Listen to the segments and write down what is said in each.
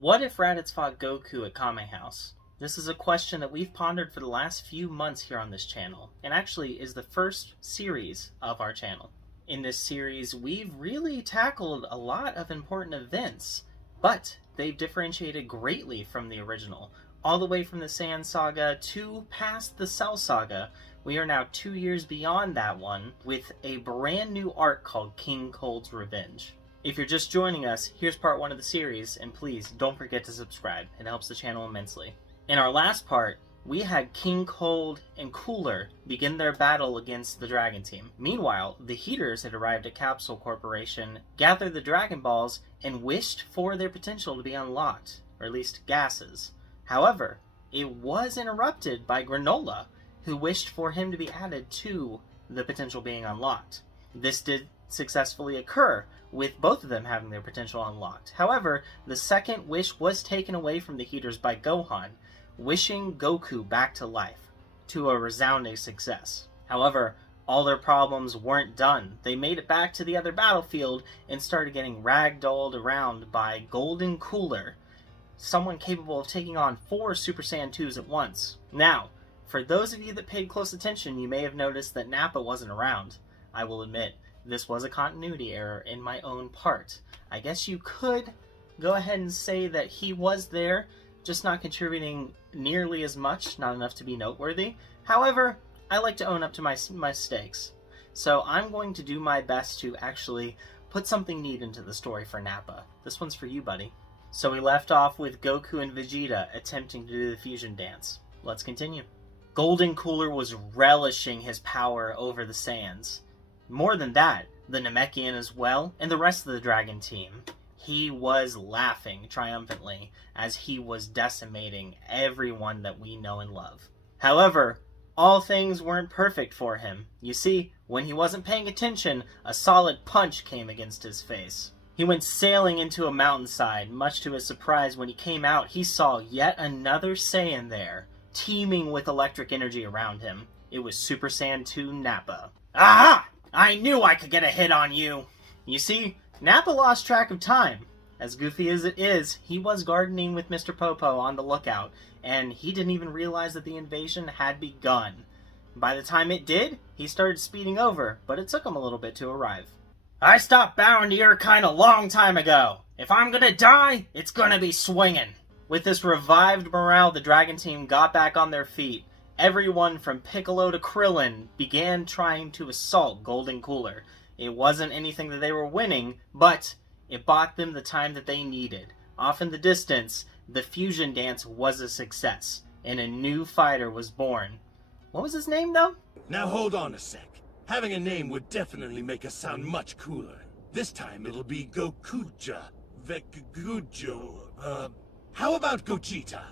What if Raditz fought Goku at Kame House? This is a question that we've pondered for the last few months here on this channel, and actually is the first series of our channel. In this series, we've really tackled a lot of important events, but they've differentiated greatly from the original. All the way from the Saiyan saga to past the Cell saga, we are now 2 years beyond that one with a brand new arc called King Cold's Revenge. If you're just joining us, here's part 1 of the series, and please don't forget to subscribe. It helps the channel immensely. In our last part, we had King Cold and Cooler begin their battle against the Dragon Team. Meanwhile, the Heaters had arrived at Capsule Corporation, gathered the Dragon Balls, and wished for their potential to be unlocked, or at least gases. However, it was interrupted by Granola, who wished for him to be added to the potential being unlocked. This did successfully occur, with both of them having their potential unlocked. However, the second wish was taken away from the Heaters by Gohan, wishing Goku back to life, to a resounding success. However, all their problems weren't done. They made it back to the other battlefield and started getting ragdolled around by Golden Cooler, someone capable of taking on 4 Super Saiyan 2s at once. Now, for those of you that paid close attention, you may have noticed that Nappa wasn't around. I will admit, this was a continuity error in my own part. I guess you could go ahead and say that he was there, just not contributing nearly as much, not enough to be noteworthy. However, I like to own up to my mistakes. So I'm going to do my best to actually put something neat into the story for Nappa. This one's for you, buddy. So we left off with Goku and Vegeta attempting to do the fusion dance. Let's continue. Golden Cooler was relishing his power over the Saiyans. More than that, the Namekian as well, and the rest of the Dragon Team. He was laughing triumphantly as he was decimating everyone that we know and love. However, all things weren't perfect for him. You see, when he wasn't paying attention, a solid punch came against his face. He went sailing into a mountainside. Much to his surprise, when he came out, he saw yet another Saiyan there, teeming with electric energy around him. It was Super Saiyan 2 Nappa. Aha! I knew I could get a hit on you! You see, Nappa lost track of time. As goofy as it is, he was gardening with Mr. Popo on the lookout, and he didn't even realize that the invasion had begun. By the time it did, he started speeding over, but it took him a little bit to arrive. I stopped bowing to your kind a long time ago. If I'm gonna die, it's gonna be swinging. With this revived morale, the Dragon Team got back on their feet. Everyone from Piccolo to Krillin began trying to assault Golden Cooler. It wasn't anything that they were winning, but it bought them the time that they needed. Off in the distance, the fusion dance was a success, and a new fighter was born. What was his name, though? Now hold on a sec. Having a name would definitely make us sound much cooler. This time it'll be Gokuja. Vekujo. How about Gogeta?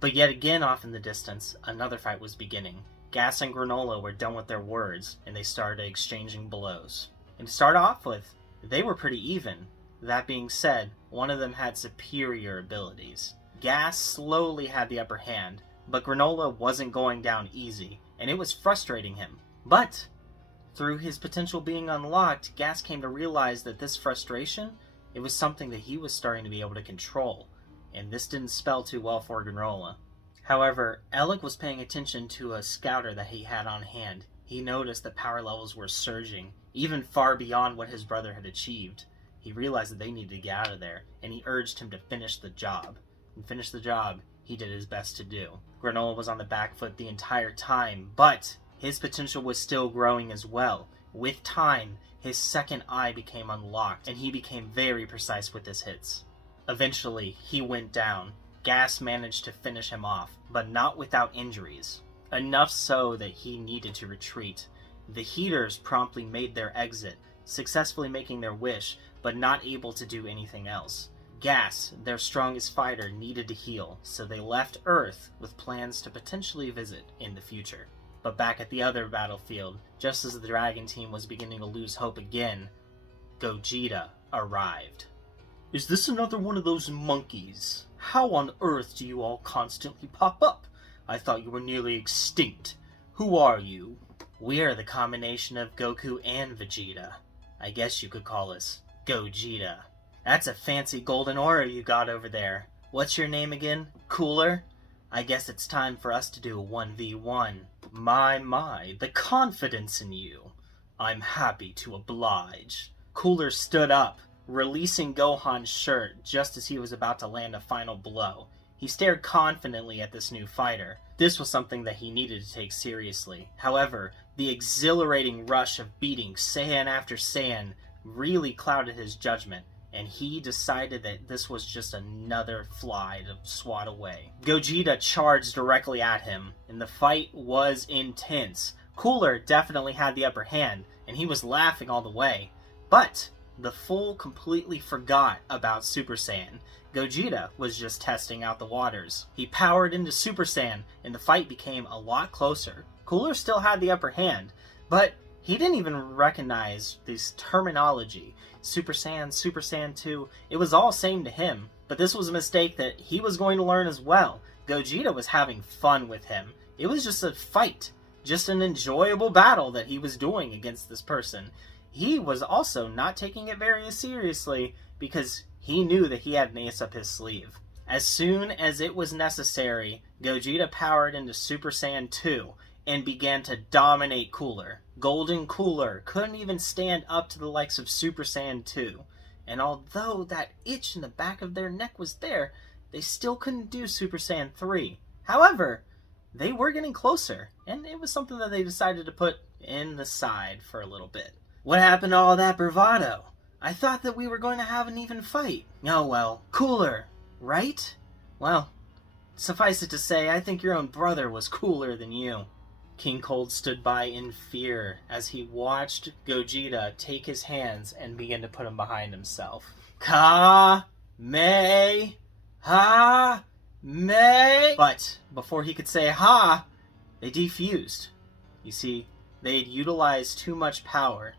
But yet again off in the distance, another fight was beginning. Gas and Granola were done with their words, and they started exchanging blows. And to start off with, they were pretty even. That being said, one of them had superior abilities. Gas slowly had the upper hand, but Granola wasn't going down easy, and it was frustrating him. But through his potential being unlocked, Gas came to realize that this frustration, it was something that he was starting to be able to control. And this didn't spell too well for Granola. However, Alec was paying attention to a scouter that he had on hand. He noticed that power levels were surging, even far beyond what his brother had achieved. He realized that they needed to get out of there, and he urged him to finish the job. And finish the job he did his best to do. Granola was on the back foot the entire time, but his potential was still growing as well. With time, his second eye became unlocked, and he became very precise with his hits. Eventually, he went down. Gas managed to finish him off, but not without injuries. Enough so that he needed to retreat. The Heaters promptly made their exit, successfully making their wish, but not able to do anything else. Gas, their strongest fighter, needed to heal, so they left Earth with plans to potentially visit in the future. But back at the other battlefield, just as the Dragon Team was beginning to lose hope again, Gogeta arrived. Is this another one of those monkeys? How on earth do you all constantly pop up? I thought you were nearly extinct. Who are you? We are the combination of Goku and Vegeta. I guess you could call us Gogeta. That's a fancy golden aura you got over there. What's your name again? Cooler? I guess it's time for us to do a 1v1. My, the confidence in you. I'm happy to oblige. Cooler stood up, releasing Gohan's shirt just as he was about to land a final blow. He stared confidently at this new fighter. This was something that he needed to take seriously. However, the exhilarating rush of beating Saiyan after Saiyan really clouded his judgment, and he decided that this was just another fly to swat away. Gogeta charged directly at him, and the fight was intense. Cooler definitely had the upper hand, and he was laughing all the way. But the fool completely forgot about Super Saiyan. Gogeta was just testing out the waters. He powered into Super Saiyan, and the fight became a lot closer. Cooler still had the upper hand, but he didn't even recognize this terminology. Super Saiyan 2, it was all same to him, but this was a mistake that he was going to learn as well. Gogeta was having fun with him. It was just a fight, just an enjoyable battle that he was doing against this person. He was also not taking it very seriously because he knew that he had an ace up his sleeve. As soon as it was necessary, Gogeta powered into Super Saiyan 2 and began to dominate Cooler. Golden Cooler couldn't even stand up to the likes of Super Saiyan 2. And although that itch in the back of their neck was there, they still couldn't do Super Saiyan 3. However, they were getting closer, and it was something that they decided to put in the side for a little bit. What happened to all that bravado? I thought that we were going to have an even fight. Oh well, Cooler, right? Well, suffice it to say, I think your own brother was cooler than you. King Cold stood by in fear as he watched Gogeta take his hands and begin to put them behind himself. Kame! Ha! Me! But before he could say ha, they defused. You see, they had utilized too much power.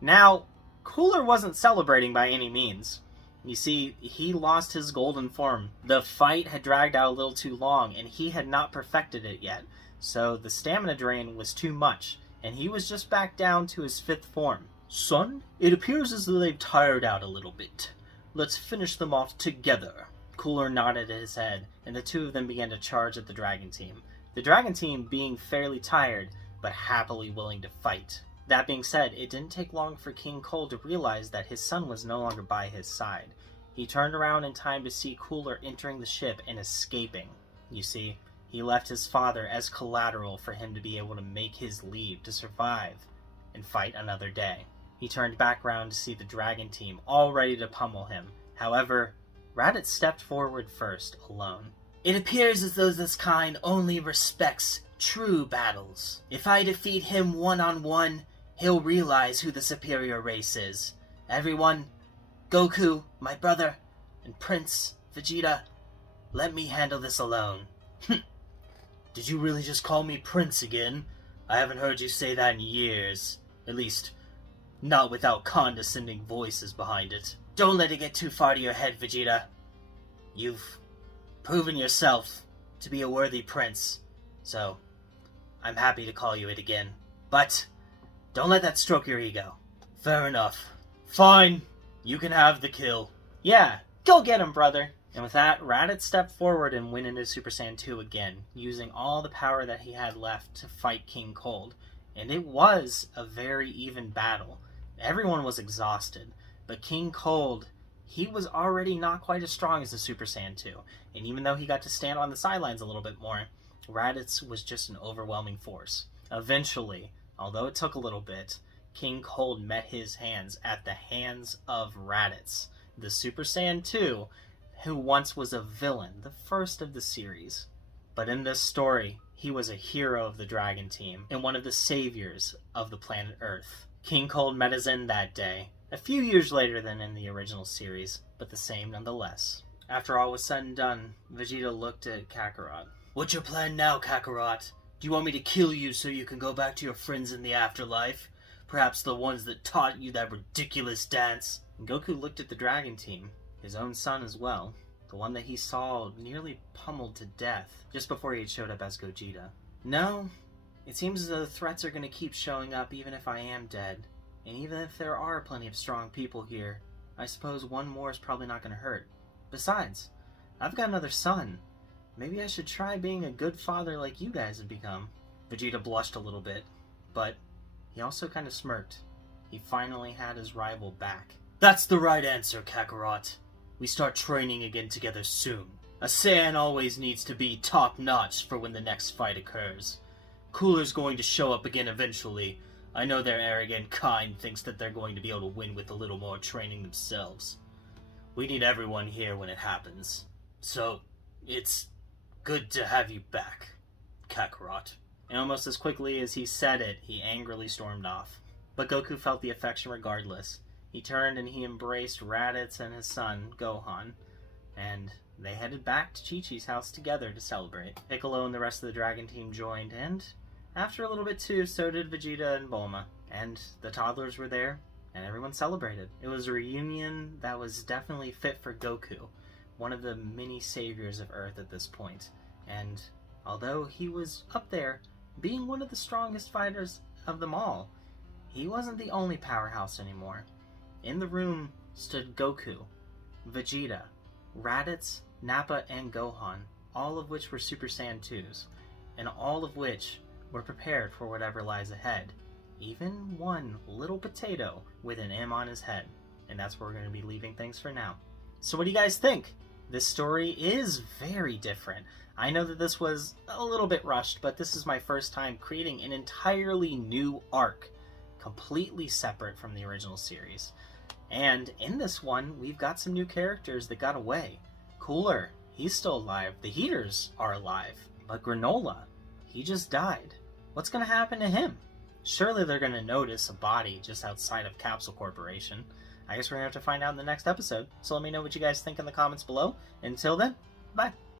Now, Cooler wasn't celebrating by any means. You see, he lost his golden form. The fight had dragged out a little too long, and he had not perfected it yet. So the stamina drain was too much, and he was just back down to his 5th form. Son, it appears as though they've tired out a little bit. Let's finish them off together. Cooler nodded his head, and the two of them began to charge at the Dragon Team. The Dragon Team being fairly tired, but happily willing to fight. That being said, it didn't take long for King Cold to realize that his son was no longer by his side. He turned around in time to see Cooler entering the ship and escaping. You see, he left his father as collateral for him to be able to make his leave to survive and fight another day. He turned back around to see the Dragon Team all ready to pummel him. However, Raditz stepped forward first, alone. It appears as though this kind only respects true battles. If I defeat him one-on-one, he'll realize who the superior race is. Everyone, Goku, my brother, and Prince, Vegeta, let me handle this alone. Did you really just call me Prince again? I haven't heard you say that in years. At least, not without condescending voices behind it. Don't let it get too far to your head, Vegeta. You've proven yourself to be a worthy prince, so I'm happy to call you it again. But don't let that stroke your ego. Fair enough. Fine, you can have the kill. Yeah, go get him, brother. And with that, Raditz stepped forward and went into Super Saiyan 2 again, using all the power that he had left to fight King Cold. And it was a very even battle. Everyone was exhausted, but King Cold, he was already not quite as strong as the Super Saiyan 2. And even though he got to stand on the sidelines a little bit more, Raditz was just an overwhelming force. Eventually, although it took a little bit, King Cold met his hands at the hands of Raditz, the Super Saiyan 2, who once was a villain, the first of the series. But in this story, he was a hero of the Dragon Team, and one of the saviors of the planet Earth. King Cold met his end that day, a few years later than in the original series, but the same nonetheless. After all was said and done, Vegeta looked at Kakarot. What's your plan now, Kakarot? Do you want me to kill you so you can go back to your friends in the afterlife? Perhaps the ones that taught you that ridiculous dance? And Goku looked at the Dragon Team, his own son as well, the one that he saw nearly pummeled to death just before he had showed up as Gogeta. No, it seems as though the threats are going to keep showing up even if I am dead. And even if there are plenty of strong people here, I suppose one more is probably not going to hurt. Besides, I've got another son. Maybe I should try being a good father like you guys have become." Vegeta blushed a little bit, but he also kind of smirked. He finally had his rival back. "That's the right answer, Kakarot. We start training again together soon. A Saiyan always needs to be top-notch for when the next fight occurs. Cooler's going to show up again eventually. I know their arrogant kind thinks that they're going to be able to win with a little more training themselves. We need everyone here when it happens. So, it's good to have you back, Kakarot." And almost as quickly as he said it, he angrily stormed off. But Goku felt the affection regardless. He turned and he embraced Raditz and his son, Gohan, and they headed back to Chi-Chi's house together to celebrate. Piccolo and the rest of the Dragon Team joined, and after a little bit too, so did Vegeta and Bulma. And the toddlers were there, and everyone celebrated. It was a reunion that was definitely fit for Goku, one of the mini saviors of Earth at this point. And although he was up there, being one of the strongest fighters of them all, he wasn't the only powerhouse anymore. In the room stood Goku, Vegeta, Raditz, Nappa, and Gohan, all of which were Super Saiyan 2s, and all of which were prepared for whatever lies ahead. Even one little potato with an M on his head. And that's where we're going to be leaving things for now. So what do you guys think? This story is very different. I know that this was a little bit rushed, but this is my first time creating an entirely new arc, completely separate from the original series. And in this one, we've got some new characters that got away. Cooler, he's still alive. The Heaters are alive. But Granola, he just died. What's going to happen to him? Surely they're going to notice a body just outside of Capsule Corporation. I guess we're going to have to find out in the next episode. So let me know what you guys think in the comments below. Until then, bye.